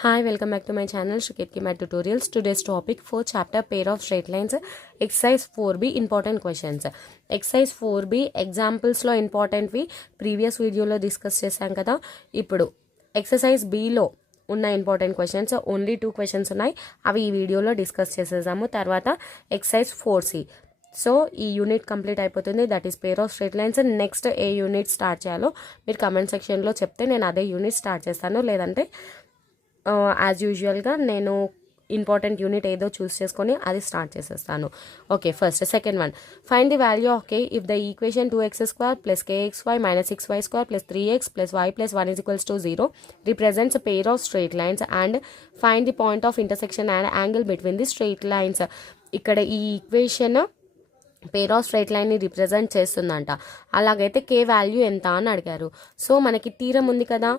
Hi, welcome back to my channel Shriket Ki Math Tutorials. Today's topic for chapter pair of straight lines, exercise 4b important questions. Exercise 4b examples లో important వి previous వీడియోలో discuss చేశాం కదా. ఇప్పుడు exercise below ఉన్న important questions only 2 questions ఉన్నాయి. అవి ఈ వీడియోలో డిస్కస్ చేసేసాము. తర్వాత ఎక్సర్సైజ్ 4c. సో ఈ యూనిట్ కంప్లీట్ అయిపోతుంది. That is pair of straight lines. Next A unit start చేయాలో మీరు కమెంట్ సెక్షన్లో చెప్తే నేను అదే యూనిట్ స్టార్ట్ చేస్తాను. లేదంటే యాజ్ యూజువల్గా నేను ఇంపార్టెంట్ యూనిట్ ఏదో చూస్ చేసుకొని అది స్టార్ట్ చేసేస్తాను. Okay, first second one, find the value of K if the equation 2x² plus kxy minus 6y² plus 3x plus y plus 1 equals to 0 represents pair of straight lines and find the point of intersection and angle between the straight lines. ఇక్కడ ఈ equation pair of straight లైన్ని represent చేస్తుందంట. అలాగైతే కే value ఎంత అని అడిగారు. So మనకి తీరం ఉంది కదా,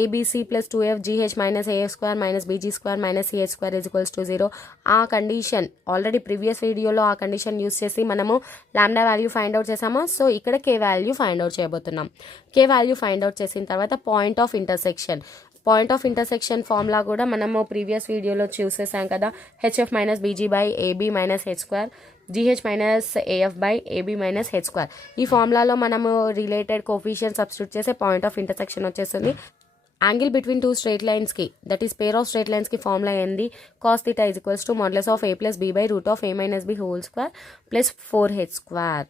ABC plus 2fgh minus AF² minus BG² minus CH² equals to 0. ఆ కండిషన్ ఆల్రెడీ ప్రీవియస్ వీడియోలో ఆ కండిషన్ యూస్ చేసి మనము లాంబ్డా వాల్యూ ఫైండ్ అవుట్ చేసామా. సో ఇక్కడ కే వాల్యూ ఫైండ్ అవుట్ చేయబోతున్నాం. కే వాల్యూ ఫైండ్ అవుట్ చేసిన తర్వాత పాయింట్ ఆఫ్ ఇంటర్సెక్షన్ ఫార్ములా కూడా మనము ప్రీవియస్ వీడియోలో చూసేసాం కదా. HF minus BG by AB minus H² GH minus AF by AB minus H². ఈ ఫార్ములాలో మనము రిలేటెడ్ కోఫిషియెంట్ సబ్స్టిట్యూట్ చేసే పాయింట్ ఆఫ్ ఇంటర్సెక్షన్ వచ్చేస్తుంది. యాంగిల్ బిట్వీన్ 2 స్ట్రైట్ లైన్స్కి, that is pair of straight లైన్స్కి ఫార్ములా ఏంది, cos θ equals to modulus of a plus b by root of a minus b whole square plus 4h².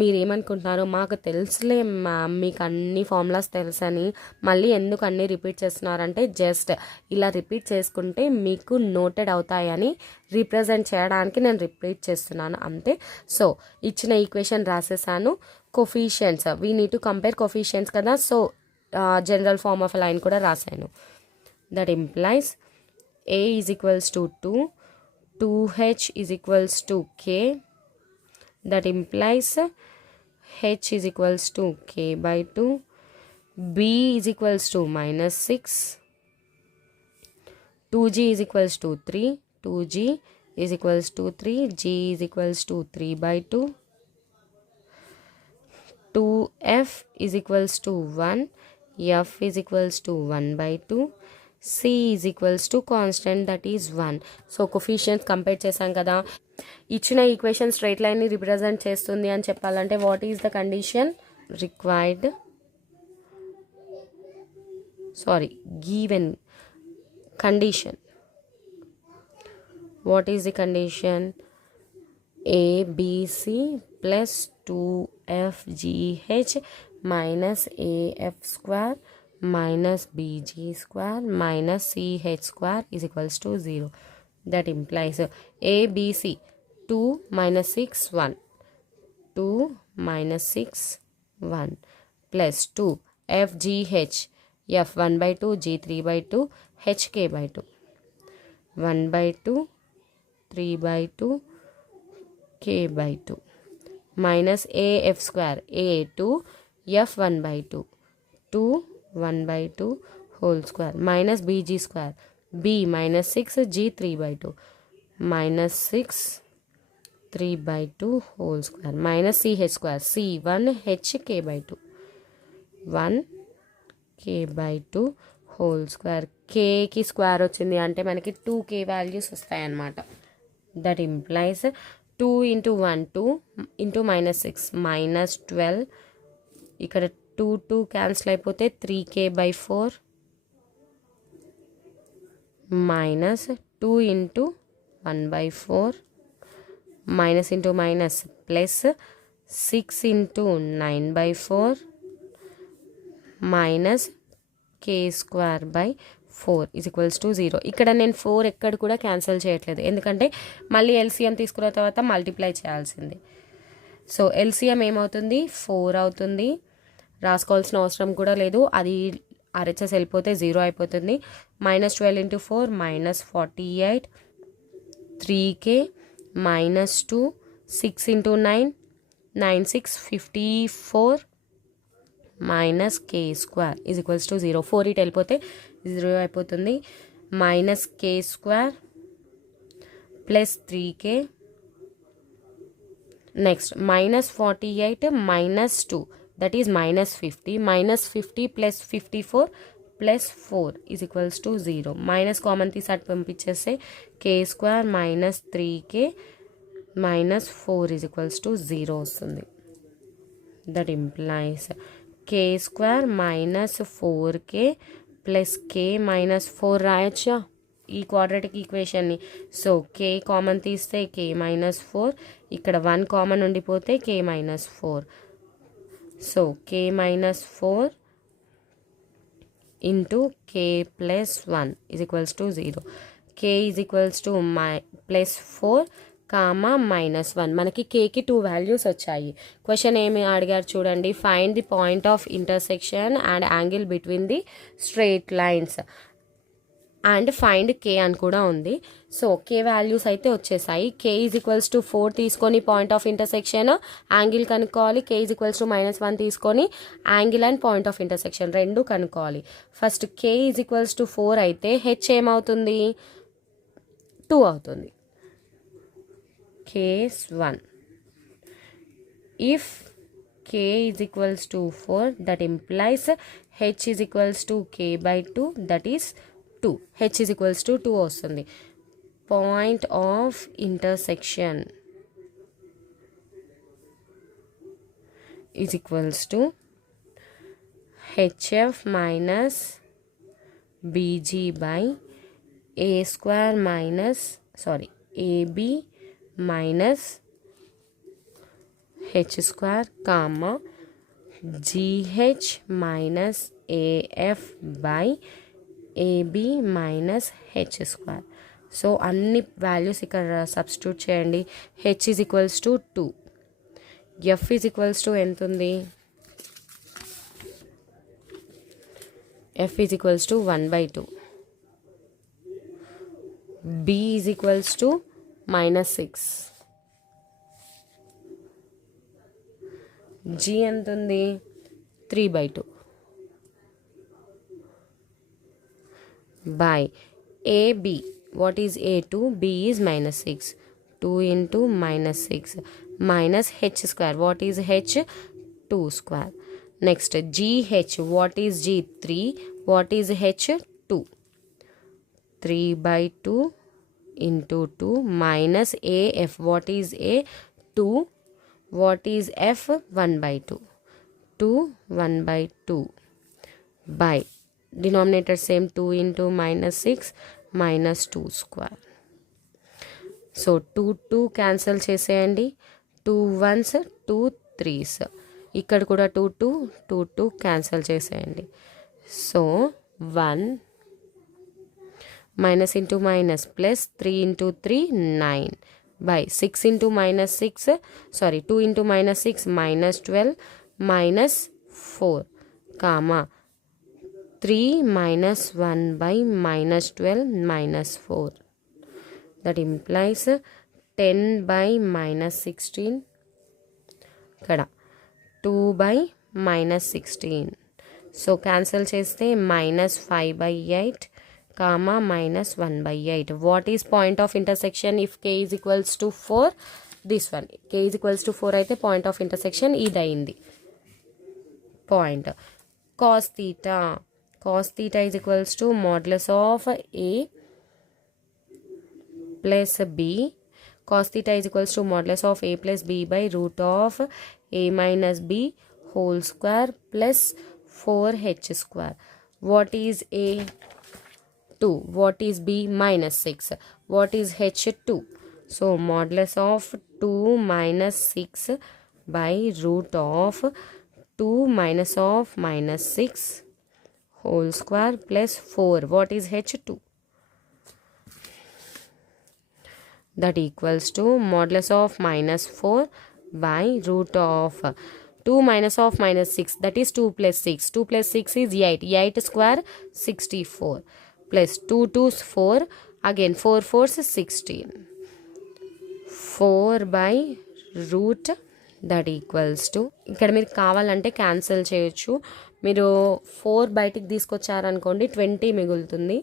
మీరేమనుకుంటున్నారు, మాకు తెలుసులే ma'am, మీకు అన్ని formulas తెలుసని మళ్ళీ ఎందుకు అన్నీ రిపీట్ చేస్తున్నారంటే జస్ట్ ఇలా రిపీట్ చేసుకుంటే మీకు నోటెడ్ అవుతాయని రిప్రజెంట్ చేయడానికి నేను రిపీట్ చేస్తున్నాను అంతే. సో ఇచ్చిన ఈక్వేషన్ రాసేసాను. Coefficients, we need to compare coefficients కదా. So general form of line కూడా రాశాను. That implies a is equals to 2, 2h is equals to k. That implies h is equals to k by 2, b is equals to minus 6, 2g is equals to 3, 2g is equals to 3, g is equals to 3 by 2, 2f is equals to 1, f is equals to 1 by 2, c is equals to constant that is 1. So coefficients compare చేసాం కదా. ఇచ్చిన equation straight లైన్ని represent చేస్తుంది అని చెప్పాలంటే what is the condition required, given condition. What is the condition, ABC plus 2fgh minus AF² minus BG² minus CH² is equals to 0. That implies ABC 2 minus 6 1, 2 minus 6 1 plus 2 FGH F 1 by 2 G 3 by 2 HK by 2 1 by 2 3 by 2 K by 2 minus AF² A 2 F 1 by 2 2 1 by 2 whole square minus BG² B minus 6 G 3 by 2 minus 6 3 by 2 whole square minus CH² C 1 H K by 2 1 K by 2 whole square. K కి square వచ్చింది అంటే మనకి 2k values వస్తాయి అన్నమాట. That implies 2 into 1 2 into minus 6 minus 12. ఇక్కడ 2 cancel అయిపోతే 3k by 4 minus 2 into 1 by 4 minus into minus plus 6 into 9 by 4 minus k² by 4 is equals to 0. ఇక్కడ నేను 4 ఎక్కడ కూడా క్యాన్సిల్ చేయట్లేదు, ఎందుకంటే మళ్ళీ ఎల్సిఎం తీసుకున్న తర్వాత మల్టిప్లై చేయాల్సింది. సో ఎల్సిఎం ఏమవుతుంది 4 అవుతుంది. రాసుకోవాల్సిన అవసరం కూడా లేదు, అది RHS వెళ్ళిపోతే 0 అయిపోతుంది. Minus 12 into 4 minus 48, 3k minus 2 6 into 9 9 6 54 minus k² is equals to 0. 4 ఇటు వెళ్ళిపోతే 0 అయిపోతుంది. Minus k² plus 3k next minus 48 minus 2 that is minus 50 plus 54 plus 4 is equals to 0. Minus common తీసి అటు పంపించేస్తే K square minus 3k minus 4 is equals to 0 వస్తుంది. That implies K square minus 4k plus k minus 4 రాయొచ్చా ఈ quadratic ఈక్వేషన్ని. So k common తీస్తే k minus 4, ఇక్కడ 1 common ఉండిపోతే k minus 4. So k minus 4 into k plus 1 is equals to 0. k is equals to plus 4 comma minus 1. మనకి కేకి 2 values వచ్చాయి. Question ఏమి అడిగారు చూడండి, find the point of intersection and angle between the straight lines and find K అని కూడా ఉంది. So కే values అయితే వచ్చేసాయి. కే ఈజ్ ఈక్వల్స్ టు 4 తీసుకొని పాయింట్ ఆఫ్ ఇంటర్సెక్షన్ యాంగిల్ కనుక్కోవాలి. కే ఈజ్ ఈక్వల్స్ టు -1 తీసుకొని angle and point of intersection రెండు కనుక్కోవాలి. First K is equals to 4 అయితే హెచ్ ఏమవుతుంది, 2 అవుతుంది. Case 1. If k is equals to 4, that implies h is equals to k by 2, that is 2. h is equals to 2 వస్తుంది. Point of intersection is equals to hf minus bg by a square minus ab minus h square comma gh minus af by ab minus h square. So అన్ని values ఇక్కడ substitute చేయండి. h is equals to 2, f is equals to ఎంత ఉంది, f is equals to 1/2, b is equals to -6, g ఎంత ఉంది 3/2 by ab. what is a2, b is -6, 2 into -6 minus h square. what is h, 2 square. next gh, what is g, 3, what is h, 2, 3/2 into 2 minus af, what is a, 2, what is f, 1/2, 2 1/2 by denominator same 2 into -6 minus 2 square. So 2 cancel చేసేయండి, 2 1s 2 3s, ఇక్కడ కూడా 2 cancel చేసేయండి. So 1 minus into minus plus 3 into 3 9 by 6 into -6 2 into -6 -12 minus 4 comma 3 minus 1 by -12 minus 4. that implies 10 by -16 ఇక్కడ 2 by -16. So cancel చేస్తే -5/8 comma -1/8. what is point of intersection if k is equals to 4? this one. k is equals to 4 అయితే point of intersection ఇది అయింది. point cos theta is equals to modulus of a plus b. cos theta is equals to modulus of a plus b by root of a minus b whole square plus 4h square. what is a, 2. what is b, -6. what is h, 2. so modulus of 2 minus 6 by root of 2 minus of -6 whole square plus 4. what is h, 2. that equals to modulus of -4 by root of 2 minus of -6, that is 2 plus 6. 2 plus 6 is 8. 8 square 64 plus 2 2s 4, again 4 4s 16. 4 by root that equals to, ఇక్కడ మీరు కావాలంటే cancel చేయొచ్చు. మీరు 4 బయటికి తీసుకొచ్చారనుకోండి 20 మిగులుతుంది.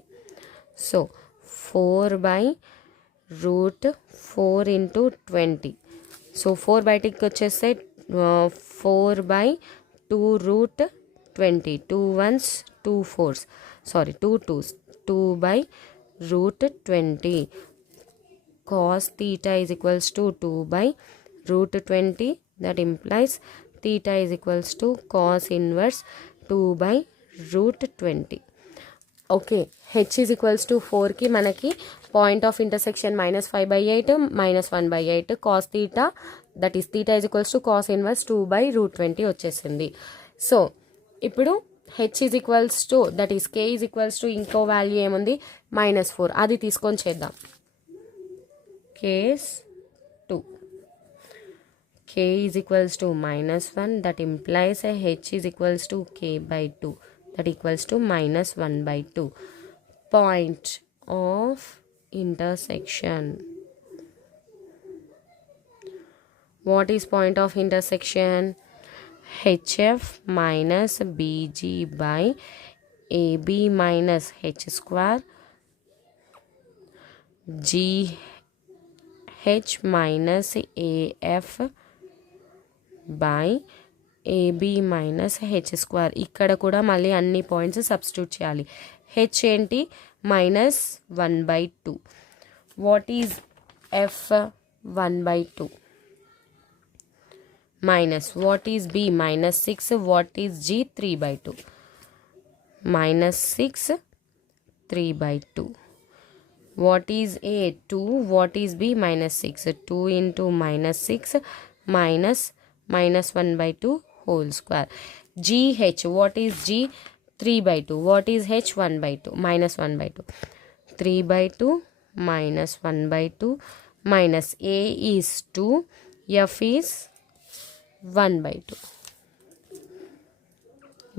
So 4 by root 4 into 20. So 4 బయటికి వచ్చేస్తే 4 by 2 root 20. 2 1s 2 4s. Sorry 2 2s 2 by root 20 cos theta is equals to 2 by root 20. That implies theta is equals to cos inverse 2 by root 20. Okay, H is equals to 4కి మనకి point of intersection -5/8 -1/8 cos theta, that is theta is equals to cos inverse 2 by root 20 వచ్చేసింది. So ఇప్పుడు H is equals to that is K is equals to ఇంకో value ఏముంది -4, అది తీసుకొని చేద్దాం. Case 2 k is equals to -1, that implies a h is equals to k by 2, that equals to -1/2. Point of intersection. What is point of intersection? hf minus bg by ab minus h square gh minus af by ab minus h square. ఇక్కడ కూడా మళ్ళీ అన్ని points substitute చేయాలి. h ఏంటి -1/2. What is f 1/2 minus what is b -6, what is g 3/2 -6 3/2. what is a 2, what is b -6, 2 into -6 minus -1/2 whole square. gh, what is g 3/2, what is h 1/2 -1/2, 3/2 -1/2 minus a is 2, f is 1/2.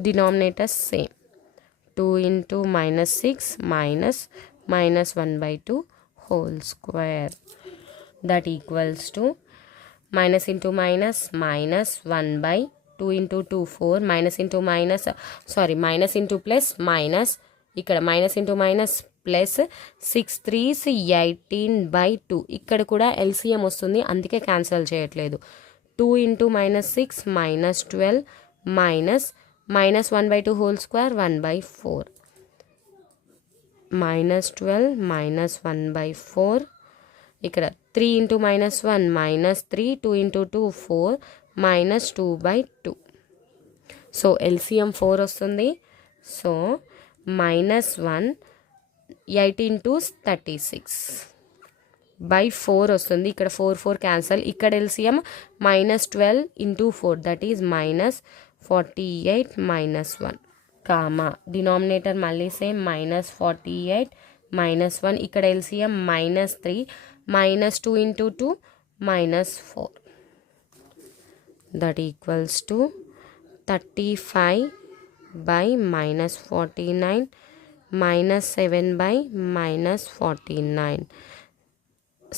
Denominator same, 2 into -6 minus -1/2 whole square, that equals to minus into minus minus 1/2 into 2 4 minus into minus minus into plus minus ఇక్కడ minus into minus plus 6 3s 18/2. ఇక్కడ కూడా LCM వస్తుంది, అందుకే cancel చేయట్లేదు. 2 into -6 -12 minus -1/2 whole square 1/4 -12 -1/4. ఇక్కడ 3 into -1 -3, 2 into 2 4 -2/2. So LCM 4 వస్తుంది. So -1 18 2s 36 by 4 వస్తుంది. ఇక్కడ 4 4 క్యాన్సల్. ఇక్కడ LCM -12 into 4, that is -48 -1 comma denominator మళ్ళీ సేమ్ -48 -1. ఇక్కడ LCM -3 -2 into 2 -4, that equals to 35 by -49 -7 by -49.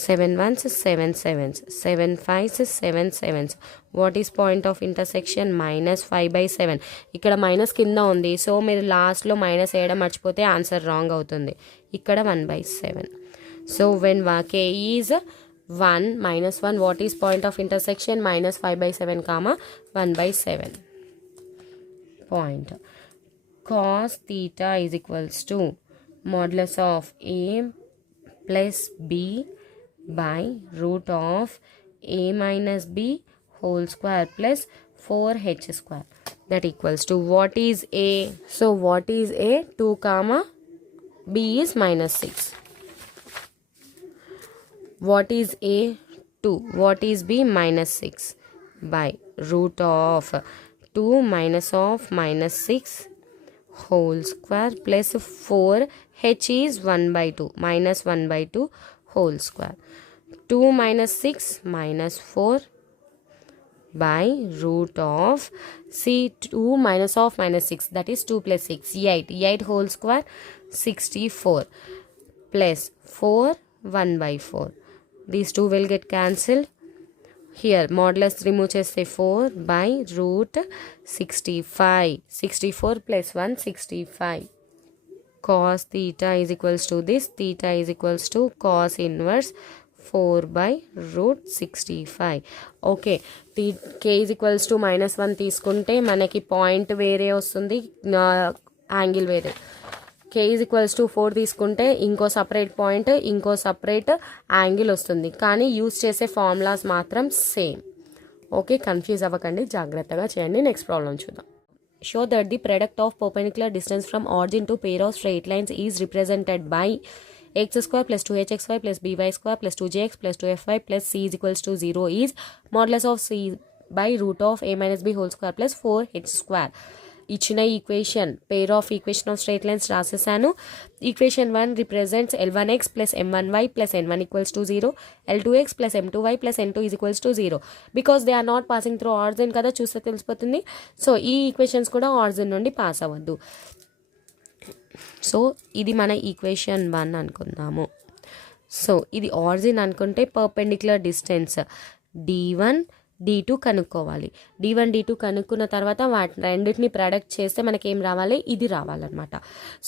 7 1s 7 7s 7 5s 7 7s. What is point of intersection -5/7. ఇక్కడ minus కింద ఉంది, so మీరు లాస్ట్లో మైనస్ వేయడం మర్చిపోతే ఆన్సర్ రాంగ్ అవుతుంది. ఇక్కడ 1/7. So when k is 1 -1, what is point of intersection -5/7 comma 1/7. point cos theta is equals to modulus of a plus b by root of a minus b whole square plus 4h square, that equals to what is a? So what is a? 2 comma b is -6. what is a? 2. what is b? -6 by root of 2 minus of -6 whole square plus 4, h is 1/2 -1/2 whole square. 2 minus 6 minus 4 by root of, see 2 minus of -6, that is 2 plus 6 8 whole square 64 plus 4 1/4. These two will get cancelled. Here modulus remove cheste 4 by root 65, 64 plus 1 65. cos theta is equals to this, theta is equals to cos inverse 4 by root 65. Okay, k is equals to -1 తీసుకుంటే మనకి point వేరే వస్తుంది, angle వేరే. k is equals to 4 తీసుకుంటే ఇంకో separate point, ఇంకో separate angle వస్తుంది, కానీ యూజ్ చేసే ఫార్ములాస్ మాత్రం సేమ్. ఓకే, కన్ఫ్యూజ్ అవ్వకండి, జాగ్రత్తగా చేయండి. నెక్స్ట్ ప్రాబ్లం చూద్దాం. Show that the product of perpendicular distance from origin to pair of straight lines is represented by x square plus 2hxy plus by square plus 2jx plus 2fy plus c is equals to 0 is modulus of c by root of a minus b whole square plus 4h square. ఇచ్చిన equation pair of equation of straight lines రాసేసాను. Equation 1 represents L1x plus M1y plus N1 equals to 0, L2x plus M2y plus N2 is equals to 0. Because they are not passing through origin కదా, చూస్తే తెలిసిపోతుంది. So ఈ equations కూడా origin నుండి pass అవ్వద్దు. So ఇది మన ఈక్వేషన్ 1 అనుకుందాము. సో ఇది ఆరిజిన్ అనుకుంటే పర్పెండిక్యులర్ డిస్టెన్స్ D1 D2 కనుక్కోవాలి. D1 D2 కనుక్కున్న తర్వాత వాటి రెండింటిని ప్రొడక్ట్ చేస్తే మనకి ఏం రావాలి, ఇది రావాలన్నమాట.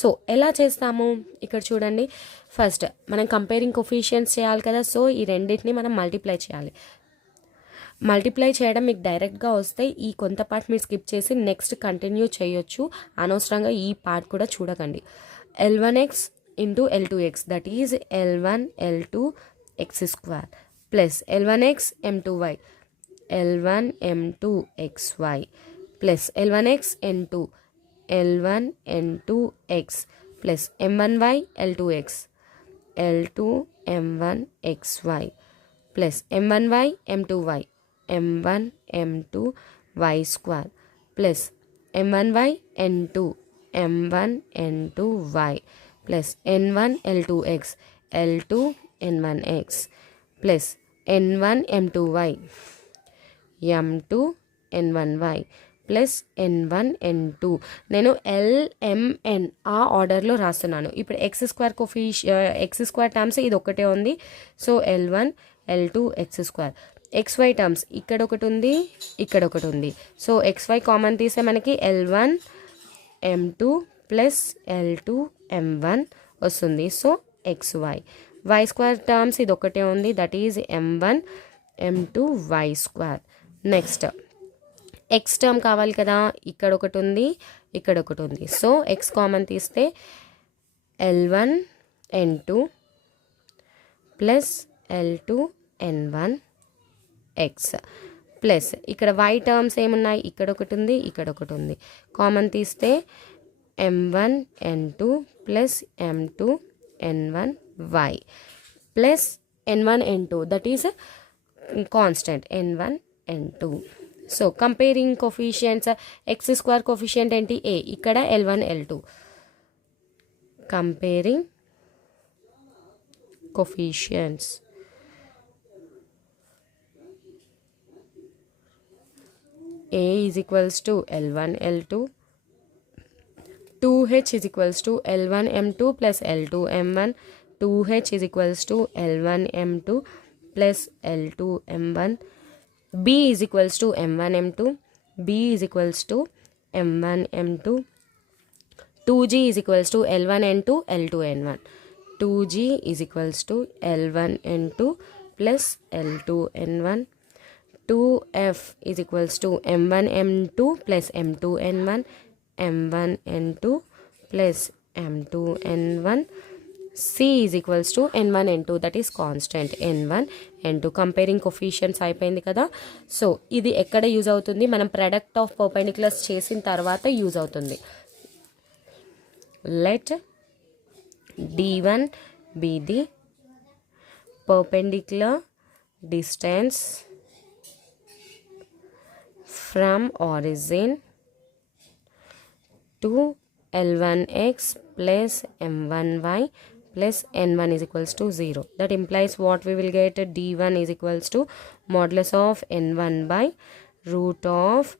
సో ఎలా చేస్తాము ఇక్కడ చూడండి. ఫస్ట్ మనం కంపేరింగ్ కొఫిషియన్స్ చేయాలి కదా. సో ఈ రెండింటిని మనం మల్టిప్లై చేయాలి. మల్టిప్లై చేయడం మీకు డైరెక్ట్గా వస్తే ఈ కొంత పార్ట్ మీరు స్కిప్ చేసి నెక్స్ట్ కంటిన్యూ చేయొచ్చు. అనవసరంగా ఈ పార్ట్ కూడా చూడకండి. L1x into L2x that is L1 L2 x square plus L1x M2y L1 M2 xy plus L1x N2 L1 N2 x plus M1y L2x L2 M1 xy plus M1y M2y M1 M2 y square plus M1y N2 M1 N2 y plus N1 L2x L2 N1x plus N1 M2y M2 N1y plus N1 N2. నేను LMN ఆ ఆర్డర్లో రాస్తున్నాను. ఇప్పుడు X square terms ఇది ఒకటే ఉంది. So L1 L2 X square. XY terms ఇక్కడ ఒకటి ఉంది, ఇక్కడ ఒకటి ఉంది. సో XY కామన్ తీస్తే మనకి L1 M2 plus L2 M1 వస్తుంది. So XY. Y square terms ఇది ఒకటే ఉంది, that is M1 M2 y square. Next X term కావాలి కదా, ఇక్కడ ఒకటి ఉంది, ఇక్కడ ఒకటి ఉంది. సో ఎక్స్ కామన్ తీస్తే L1 N2 plus L2 N1 X plus ఇక్కడ వై టర్మ్స్ ఏమున్నాయి, ఇక్కడ ఒకటి ఉంది, ఇక్కడ ఒకటి ఉంది. కామన్ తీస్తే M1 N2 plus M2 N1 y plus N1 N2 that is constant N1 N2. So comparing coefficients X square coefficient ఏంటి a, ఇక్కడ L1 L2. Comparing coefficients a is equals to L1 L2, 2h is equals to L1 M2 plus L2 M1, 2h is equals to L1 M2 plus L2 M1. B is equals to M1 M2, B is equals to M1 M2, 2G is equals to L1 N2 L2 N1, 2G is equals to L1 N2 plus L2 N1, 2F is equals to M1 M2 plus M2 N1, M1 N2 plus M2 N1. C is equals to N1 N2 that is constant N1 N2. Comparing coefficients అయిపోయింది కదా. So ఇది ఎక్కడ use అవుతుంది, మనం product of perpendiculars చేసిన తర్వాత use అవుతుంది. Let D1 be the perpendicular distance from origin to L1x plus M1y plus N1 is equals to 0. That implies what we will get, D1 is equals to modulus of N1 by root of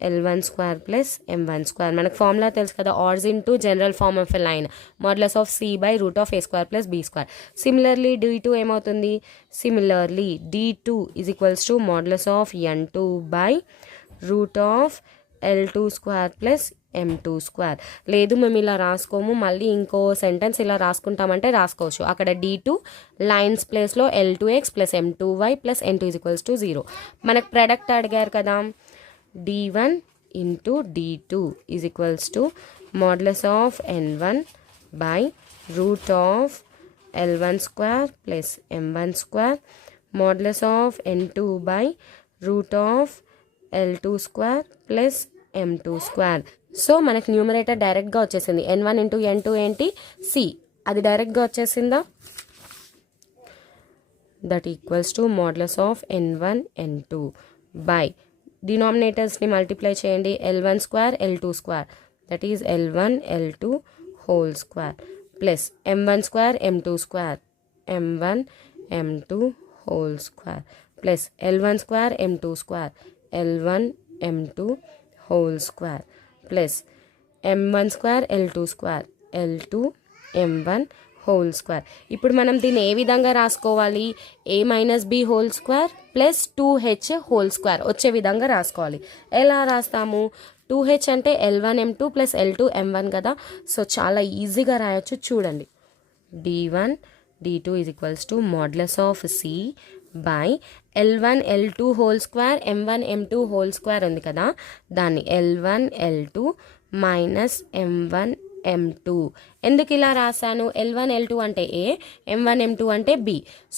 L1 square plus M1 square. మనకు formula తెలుసు కదా, origin to general form of a line modulus of C by root of A square plus B square. Similarly D2 ఏమవుతుంది, similarly D2 is equals to modulus of N2 by root of L2 square plus M2 square. లేదు మేము ఇలా రాసుకోము, మళ్ళీ ఇంకో sentence ఇలా రాసుకుంటామంటే రాసుకోవచ్చు. అక్కడ D2 lines ప్లేస్లో L2x plus M2y plus N2 is equals to 0. మనకు ప్రొడక్ట్ అడిగారు కదా, D1 into D2 is equals to modulus of N1 by root of L1 square plus M1 square modulus of N2 by root of L2 square plus M2 square. So మనకి numerator డైరెక్ట్గా వచ్చేసింది. N1 into N2 ఏంటి? C. అది డైరెక్ట్గా వచ్చేసిందా? That equals to modulus of N1 N2 by డినామినేటర్స్ని multiply చేయండి. L1 square L2 square that is L1 L2 whole square plus M1 square M2 square M1 M2 whole square plus L1 square M2 square L1 M2 whole square plus M1 square L2 square L2 M1 whole square. ఇప్పుడు మనం దీన్ని ఏ విధంగా రాసుకోవాలి? a minus B whole square plus 2h whole square వచ్చే విధంగా రాసుకోవాలి. ఎలా రాస్తాము? 2h అంటే L1 M2 plus L2 M1 కదా. సో చాలా ఈజీగా రాయొచ్చు. చూడండి, d1 d2 is equals to modulus of c by L1 L2 whole square M1 M2 whole square ఉంది కదా, దాన్ని L1 L2 minus M1 M2. ఎందుకు ఇలా రాశాను? L1 L2 అంటే a, M1 M2 అంటే b.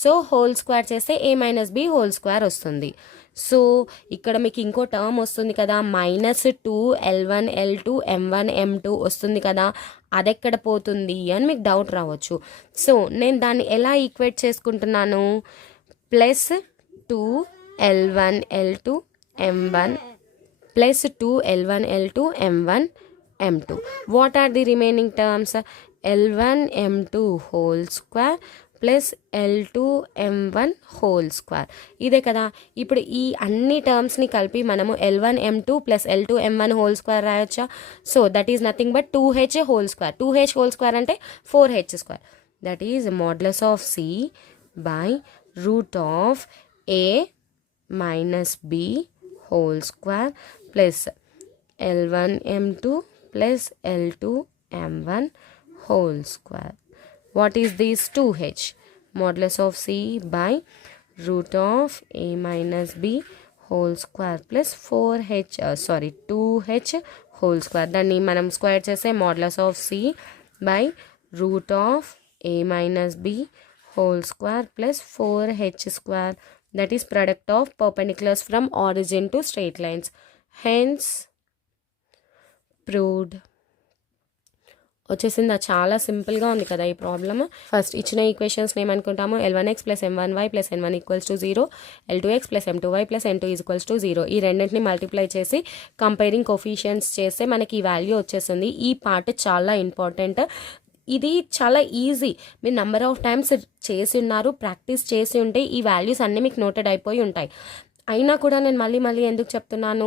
సో హోల్ స్క్వేర్ చేస్తే a minus b whole square వస్తుంది. సో ఇక్కడ మీకు ఇంకో టర్మ్ వస్తుంది కదా, minus 2 L1 L2 M1 M2 వస్తుంది కదా, అదెక్కడ పోతుంది అని మీకు డౌట్ రావచ్చు. సో నేను దాన్ని ఎలా ఈక్వేట్ చేసుకుంటున్నాను? Plus 2 L1 L2 M1 plus 2 L1 L2 M1 M2. What are the remaining terms? L1 M2 whole square plus L2 M1 whole square. ఇదే కదా. ఇప్పుడు ఈ అన్ని టర్మ్స్ని కలిపి మనము L1 M2 plus L2 M1 whole square రాయొచ్చా? So that is nothing but 2h whole square. 2h whole square అంటే 4h square. That is modulus of c by root of a minus b whole square plus L1 M2 plus L2 M1 whole square. What is this? 2h. Modulus of c by root of a minus b whole square plus 2h whole square. దాన్ని మనం square చేస్తే modulus of c by root of a minus b whole square plus 4h square. That is product of perpendiculars from origin to straight lines. Hence proved. వచ్చేసిందా? చాలా సింపుల్గా ఉంది కదా ఈ problem. First ఇచ్చిన ఈక్వేషన్స్ని ఏమనుకుంటాము? L1x plus M1y plus N1 equals to 0, L2x plus M2y plus N2 equals to 0. ఈ రెండింటిని multiply చేసి కంపేరింగ్ కోఫిషియెంట్స్ చేస్తే మనకి ఈ వాల్యూ వచ్చేస్తుంది. ఈ పార్ట్ చాలా ఇంపార్టెంట్. ఇది చాలా ఈజీ. మీరు నెంబర్ ఆఫ్ టైమ్స్ చేసి ఉన్నారు, ప్రాక్టీస్ చేసి ఉంటే ఈ వాల్యూస్ అన్నీ మీకు నోటెడ్ అయిపోయి ఉంటాయి. అయినా కూడా నేను మళ్ళీ ఎందుకు చెప్తున్నాను?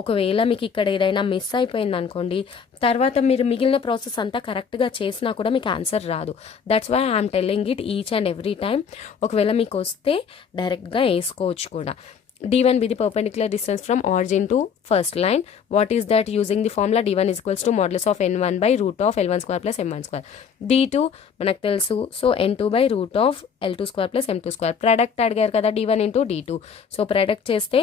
ఒకవేళ మీకు ఇక్కడ ఏదైనా మిస్ అయిపోయింది అనుకోండి, తర్వాత మీరు మిగిలిన ప్రాసెస్ అంతా కరెక్ట్గా చేసినా కూడా మీకు ఆన్సర్ రాదు. That's why I'm telling it each and every time. ఒకవేళ మీకు వస్తే డైరెక్ట్గా వేసుకోవచ్చు కూడా. d1 be the perpendicular distance from origin to first line. What is that? Using the formula d1 is equals to modulus of n1 by root of l1 square plus m1 square. d2 మనకు తెలుసు. So n2 by root of l2 square plus m2 square. Product అడిగారు కదా, d1 into d2. So product చేస్తే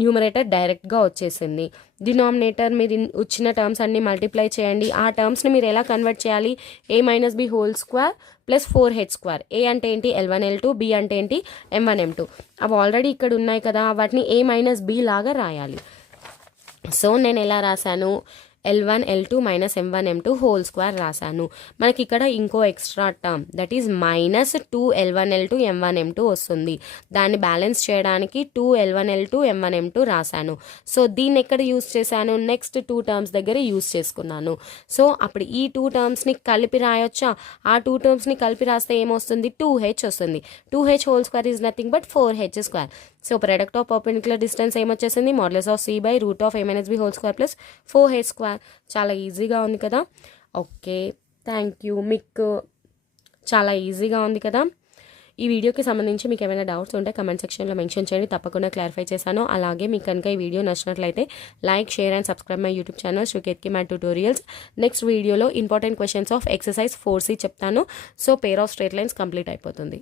numerator డైరెక్ట్గా వచ్చేసింది. Denominator మీరు వచ్చిన terms అన్ని మల్టిప్లై చేయండి. ఆ టర్మ్స్ని మీరు ఎలా కన్వర్ట్ చేయాలి? a minus B whole square plus 4h square. a అంటే ఏంటి? L1 L2, b అంటే ఏంటి? M1 M2. అవి ఆల్రెడీ ఇక్కడ ఉన్నాయి కదా, వాటిని a మైనస్ b లాగా రాయాలి. సో నేను ఎలా రాశాను? L1 L2 minus M1 M2 whole square రాశాను. మనకి ఇక్కడ ఇంకో extra term that is minus 2 L1 L2 M1 M2 వస్తుంది. దాన్ని బ్యాలెన్స్ చేయడానికి 2 L1 L2 M1 M2 రాశాను. సో దీన్ని ఎక్కడ యూస్ చేశాను? నెక్స్ట్ 2 టర్మ్స్ దగ్గర యూస్ చేసుకున్నాను. సో అప్పుడు ఈ 2 టర్మ్స్ని కలిపి రాయొచ్చా? ఆ 2 టర్మ్స్ని కలిపి రాస్తే ఏమొస్తుంది? 2h వస్తుంది. 2h whole square is nothing but 4h square. So product of perpendicular distance ఏమొచ్చేసింది? Modulus of c by root of a minus b whole square plus 4h square. చాలా ఈజీగా ఉంది కదా. Okay, thank you. మీకు చాలా ఈజీగా ఉంది కదా. ఈ వీడియోకి సంబంధించి మీకు ఏమైనా డౌట్స్ ఉంటే కమెంట్ సెక్షన్లో మెన్షన్ చేయండి, తప్పకుండా క్లారిఫై చేశాను. అలాగే మీకు కనుక ఈ వీడియో నచ్చినట్లయితే like, share and subscribe my YouTube channel శ్రీకేత్కి మ్యాథ్ ట్యూటోరియల్స్. నెక్స్ట్ వీడియోలో important questions of exercise 4C చెప్తాను. So pair of straight lines complete అయిపోతుంది.